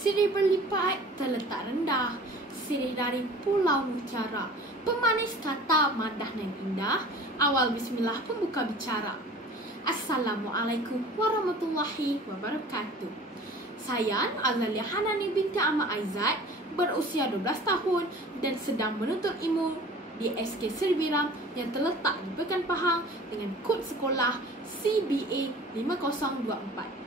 Sirih berlipat terletak rendah, sirih dari Pulau Mutiara, pemanis kata madah nan indah, awal bismillah pembuka bicara. Assalamualaikum warahmatullahi wabarakatuh. Saya Azalia Hanani binti Ahmad Aizat, berusia 12 tahun dan sedang menuntut ilmu di SK Seri Biram yang terletak di Pekan Pahang dengan kod sekolah CBA 5024.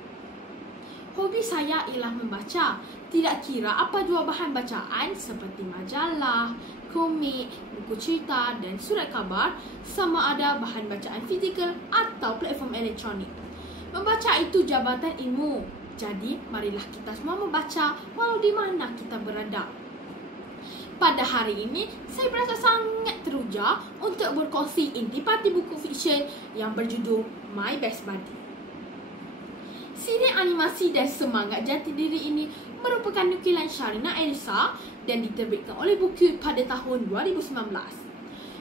Hobi saya ialah membaca, tidak kira apa jua bahan bacaan seperti majalah, komik, buku cerita dan surat khabar, sama ada bahan bacaan fizikal atau platform elektronik. Membaca itu jabatan ilmu, jadi marilah kita semua membaca walau di mana kita berada. Pada hari ini, saya berasa sangat teruja untuk berkongsi intipati buku fiksyen yang berjudul My Best Buddy. Siri animasi dan semangat jati diri ini merupakan nukilan Sharina Elisa dan diterbitkan oleh Buku pada tahun 2019.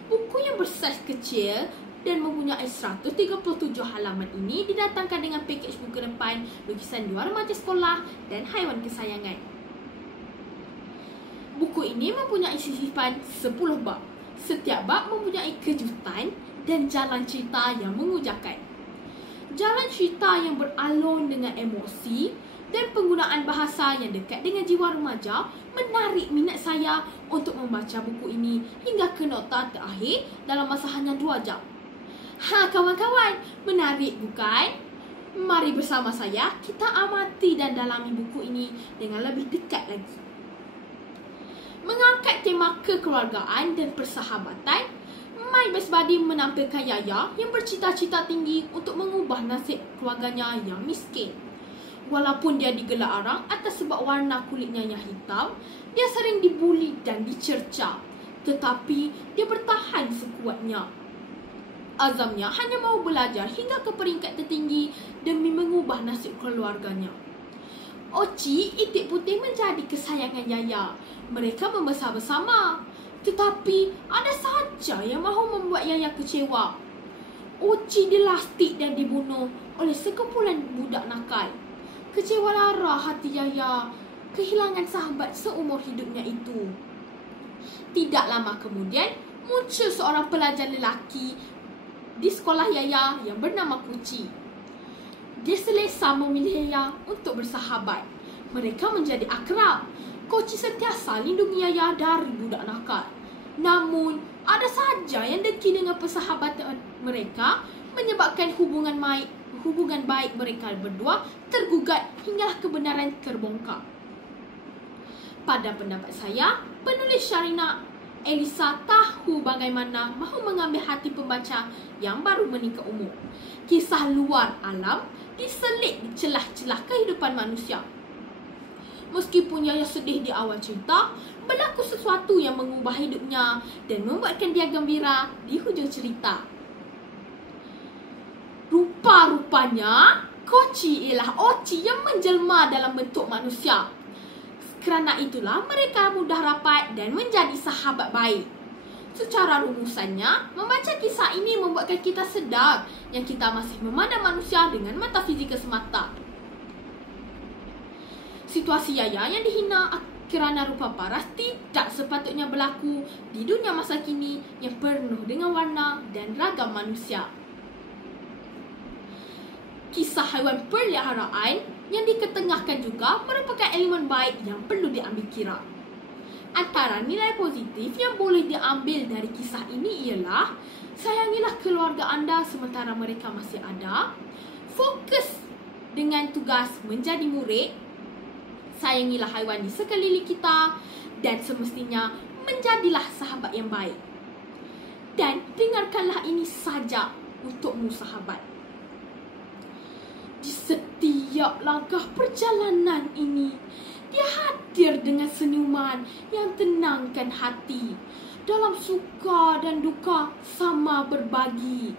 Buku yang bersaiz kecil dan mempunyai 137 halaman ini didatangkan dengan pakej buku depan, lukisan dua remaja sekolah dan haiwan kesayangan. Buku ini mempunyai sisipan 10 bab. Setiap bab mempunyai kejutan dan jalan cerita yang mengujakan. Jalan cerita yang beralun dengan emosi dan penggunaan bahasa yang dekat dengan jiwa remaja menarik minat saya untuk membaca buku ini hingga ke nota terakhir dalam masa hanya 2 jam. Kawan-kawan, menarik bukan? Mari bersama saya kita amati dan dalami buku ini dengan lebih dekat lagi. Mengangkat tema kekeluargaan dan persahabatan, My Best Buddy menampilkan Yaya yang bercita-cita tinggi untuk mengubah nasib keluarganya yang miskin. Walaupun dia digelar orang atas sebab warna kulitnya yang hitam, dia sering dibuli dan dicerca. Tetapi dia bertahan sekuatnya. Azamnya hanya mahu belajar hingga ke peringkat tertinggi demi mengubah nasib keluarganya. Oci, itik putih menjadi kesayangan Yaya. Mereka membesar bersama. Tetapi ada saja yang mahu membuat Yaya kecewa. Oci dilastik dan dibunuh oleh sekumpulan budak nakal. Kecewa lara hati Yaya kehilangan sahabat seumur hidupnya itu. Tidak lama kemudian muncul seorang pelajar lelaki di sekolah Yaya yang bernama Kuci. Dia selesa memilih Yaya untuk bersahabat. Mereka menjadi akrab. Koci sentiasa lindungi Yaya dari budak nakal. Namun, ada saja yang dengki dengan persahabatan mereka menyebabkan hubungan baik mereka berdua tergugat hinggalah kebenaran terbongkar. Pada pendapat saya, penulis Sharina Elisa tahu bagaimana mahu mengambil hati pembaca yang baru meningkat umur. Kisah luar alam diselit di celah-celah kehidupan manusia. Meskipun Yaya sedih di awal cerita, berlaku sesuatu yang mengubah hidupnya dan membuatkan dia gembira di hujung cerita. Rupa-rupanya, Koci ialah Oci yang menjelma dalam bentuk manusia. Kerana itulah mereka mudah rapat dan menjadi sahabat baik. Secara rumusannya, membaca kisah ini membuatkan kita sedar yang kita masih memandang manusia dengan mata fizikal semata. Situasi Yaya yang dihina kerana rupa paras tidak sepatutnya berlaku di dunia masa kini yang penuh dengan warna dan ragam manusia. Kisah haiwan peliharaan yang diketengahkan juga merupakan elemen baik yang perlu diambil kira. Antara nilai positif yang boleh diambil dari kisah ini ialah sayangilah keluarga anda sementara mereka masih ada, fokus dengan tugas menjadi murid, sayangilah haiwan di sekeliling kita dan semestinya menjadilah sahabat yang baik. Dan dengarkanlah ini saja untukmu sahabat. Di setiap langkah perjalanan ini, dia hadir dengan senyuman yang tenangkan hati. Dalam suka dan duka sama berbagi.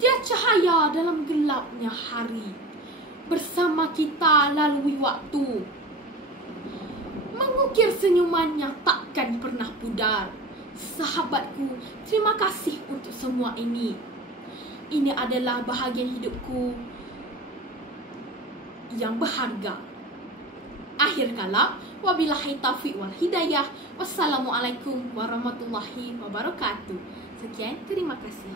Dia cahaya dalam gelapnya hari. Bersama kita lalui waktu. Mengukir senyuman yang takkan pernah pudar. Sahabatku, terima kasih untuk semua ini. Ini adalah bahagian hidupku yang berharga. akhir kala, wabillahi taufiq wal hidayah. Wassalamualaikum warahmatullahi wabarakatuh. Sekian, terima kasih.